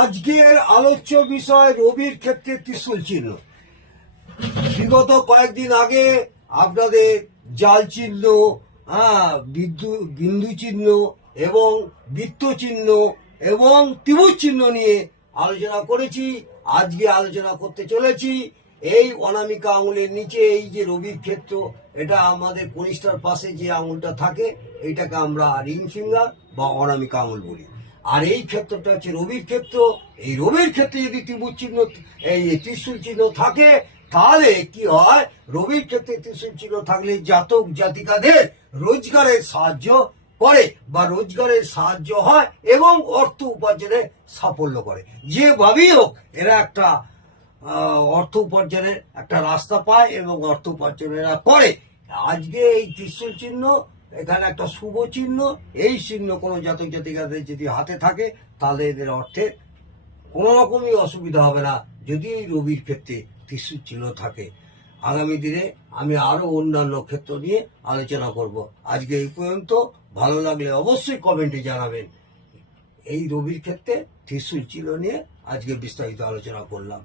আজকের আলোচ্য বিষয় রবির ক্ষেত্রে ত্রিশূল চিহ্ন। বিগত কয়েকদিন আগে আপনাদের জাল চিহ্ন, বিন্দু চিহ্ন এবং বৃত্ত চিহ্ন এবং ত্রিভুজ চিহ্ন নিয়ে আলোচনা করেছি। আজকে আলোচনা করতে চলেছি এই অনামিকা আঙুলের নিচে এই যে রবির ক্ষেত্র, এটা আমাদের কনিষ্ঠার পাশে যে আঙুলটা থাকে এইটাকে আমরা রিং ফিঙ্গার বা অনামিকা আঙুল বলি। আর এই ক্ষেত্রটা হচ্ছে রবির ক্ষেত্র। এই রবির ক্ষেত্রে যদি ত্রিভুজ চিহ্ন, এই ত্রিশূল চিহ্ন থাকে, তাহলে কি হয়, রবির ক্ষেত্রে ত্রিশূল চিহ্ন থাকলে জাতক জাতিকাদের রোজগারের সাহায্য করে বা রোজগারের সাহায্য হয় এবং অর্থ উপার্জনে সাফল্য করে। যেভাবেই হোক এরা একটা অর্থ উপার্জনের একটা রাস্তা পায় এবং অর্থ উপার্জন এরা করে। আজকে এই ত্রিশূল চিহ্ন এখানে একটা শুভ চিহ্ন। এই চিহ্ন কোনো জাতক জাতিকাদের যদি হাতে থাকে তাহলে এদের অর্থে কোনো রকমই অসুবিধা হবে না, যদি এই রবির ক্ষেত্রে ত্রিশূল চিহ্ন থাকে। আগামী দিনে আমি আরো অন্যান্য ক্ষেত্র নিয়ে আলোচনা করব। আজকে এই পর্যন্ত। ভালো লাগলে অবশ্যই কমেন্টে জানাবেন। এই রবির ক্ষেত্রে ত্রিশূল চিহ্ন নিয়ে আজকে বিস্তারিত আলোচনা করলাম।